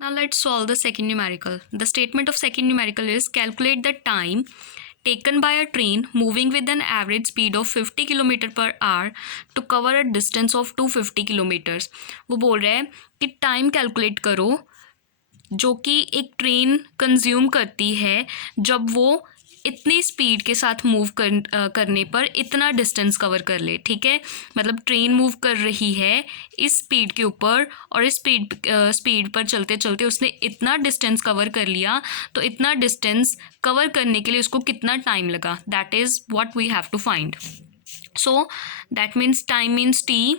Now let's solve the second numerical. The statement of second numerical is calculate the time taken by a train moving with an average speed of 50 km per hour to cover a distance of 250 kilometers. वो बोल रहा है कि time calculate करो जो कि एक train consume करती है जब वो इतनी स्पीड के साथ मूव करने पर इतना डिस्टेंस कवर कर ले. ठीक है, मतलब ट्रेन मूव कर रही है इस स्पीड के ऊपर और इस स्पीड पर चलते चलते उसने इतना डिस्टेंस कवर कर लिया. तो इतना डिस्टेंस कवर करने के लिए उसको कितना टाइम लगा, that is what we have to find. So that means time means T,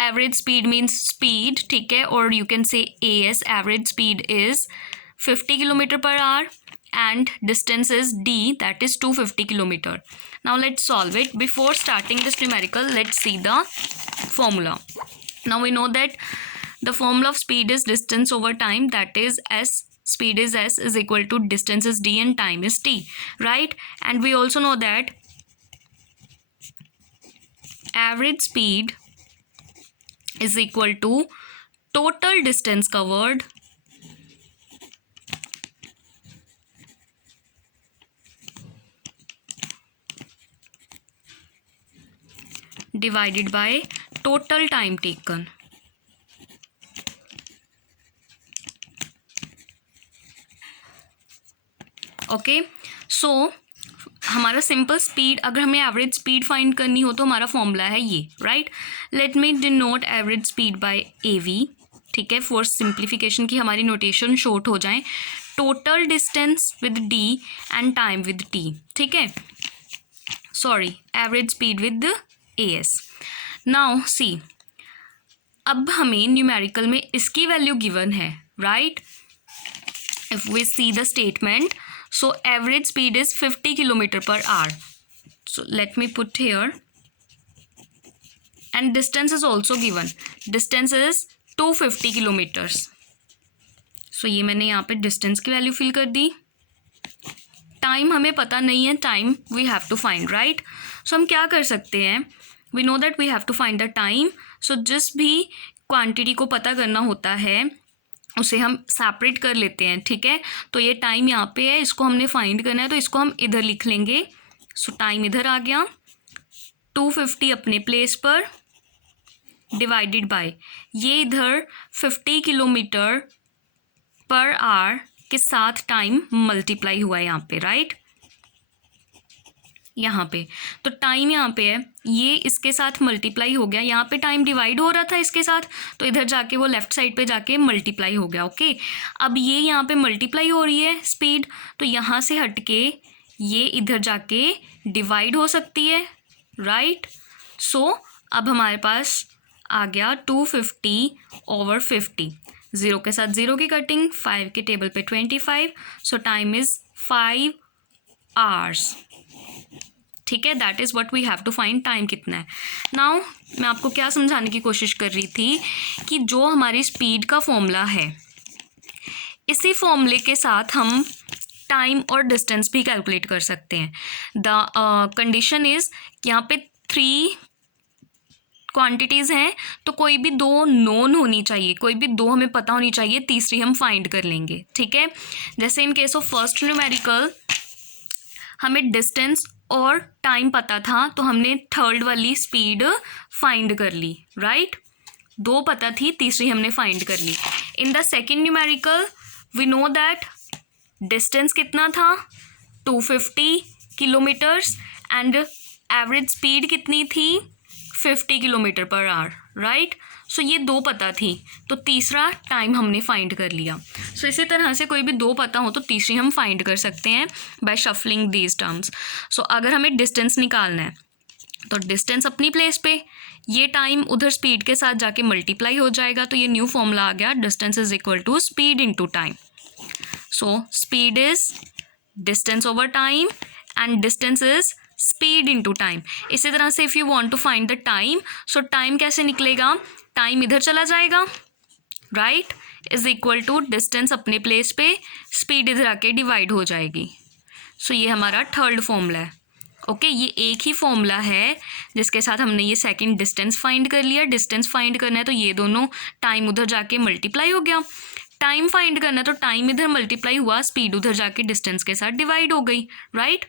average speed means speed. ठीक है, और you can say AS, average speed is 50 kilometre per hour and distance is D, that is 250 kilometer. Now let's solve it. Before starting this numerical, let's see the formula. Now we know that the formula of speed is distance over time, that is S, speed is S is equal to distance is D and time is T, right? And we also know that average speed is equal to total distance covered divided by total time taken. Okay, so हमारा simple speed, अगर हमें average speed find करनी हो तो हमारा formula है ये, right. Let me denote average speed bye AV. ठीक है, फॉर सिंप्लीफिकेशन की हमारी नोटेशन शॉर्ट हो जाए. Total distance with D and time with T. ठीक है, sorry, average speed with AS. Now see, अब हमें न्यूमेरिकल में इसकी वैल्यू गिवन है, right. If we see the statement, so average speed is 50 kilometre per hour. So let me put here, and distance is also given. Distance is 250 kilometres. So ये मैंने यहाँ पे distance की value fill कर दी. Time हमें पता नहीं है, time we have to find, right. So हम क्या कर सकते हैं, we know that we have to find the time. So जिस भी क्वांटिटी को पता करना होता है उसे हम सेपरेट कर लेते हैं. ठीक है, तो ये टाइम यहाँ पे है, इसको हमने फाइंड करना है तो इसको हम इधर लिख लेंगे. सो टाइम इधर आ गया, 250 अपने प्लेस पर डिवाइडेड बाय ये इधर 50 किलोमीटर पर आवर के साथ टाइम मल्टीप्लाई हुआ है यहाँ पे, राइट. यहाँ पे तो टाइम यहाँ पे है, ये इसके साथ मल्टीप्लाई हो गया. यहाँ पे टाइम डिवाइड हो रहा था इसके साथ, तो इधर जाके वो लेफ्ट साइड पे जाके मल्टीप्लाई हो गया. ओके, अब ये यहाँ पे मल्टीप्लाई हो रही है स्पीड, तो यहाँ से हट के ये इधर जाके डिवाइड हो सकती है, राइट. सो अब हमारे पास आ गया 250 ओवर 50. 0 के साथ 0 की कटिंग, 5 के टेबल पे 25. So time is 5 hours. ठीक है, that is what we have to find. Time कितना है. नाउ मैं आपको क्या समझाने की कोशिश कर रही थी कि जो हमारी स्पीड का फॉर्मूला है, इसी फॉर्मूले के साथ हम टाइम और डिस्टेंस भी कैलकुलेट कर सकते हैं. द कंडीशन इज़, यहाँ पे 3 क्वांटिटीज़ हैं, तो कोई भी 2 नोन होनी चाहिए, कोई भी 2 हमें पता होनी चाहिए, तीसरी हम फाइंड कर लेंगे. ठीक है, जैसे in case of first numerical हमें डिस्टेंस और टाइम पता था, तो हमने थर्ड वाली स्पीड फाइंड कर ली, राइट. 2 पता थी, तीसरी हमने फाइंड कर ली. In the second numerical we know that distance कितना था, 250 किलोमीटर्स, एंड एवरेज स्पीड कितनी थी, 50 किलोमीटर पर आवर, राइट. सो ये 2 पता थी, तो तीसरा टाइम हमने फाइंड कर लिया. सो इसी तरह से कोई भी 2 पता हो तो तीसरी हम फाइंड कर सकते हैं बाय शफलिंग दीज टर्म्स. सो अगर हमें डिस्टेंस निकालना है तो डिस्टेंस अपनी प्लेस पे, ये टाइम उधर स्पीड के साथ जाके मल्टीप्लाई हो जाएगा, तो ये न्यू फॉर्मूला आ गया, distance is equal to speed into time. So speed is distance over time and distance is speed into time. इसी तरह से if you want to find the time, so time कैसे निकलेगा, टाइम इधर चला जाएगा, right, is equal to distance अपने place पे, स्पीड इधर आके डिवाइड हो जाएगी. सो ये हमारा थर्ड फॉर्मूला है. ओके, ये एक ही फॉर्मूला है जिसके साथ हमने ये सेकंड डिस्टेंस फाइंड कर लिया. डिस्टेंस फाइंड करना है तो ये दोनों टाइम उधर जाके मल्टीप्लाई हो गया. टाइम फाइंड करना, तो टाइम इधर मल्टीप्लाई हुआ, स्पीड उधर जाके डिस्टेंस के साथ डिवाइड हो गई, राइट।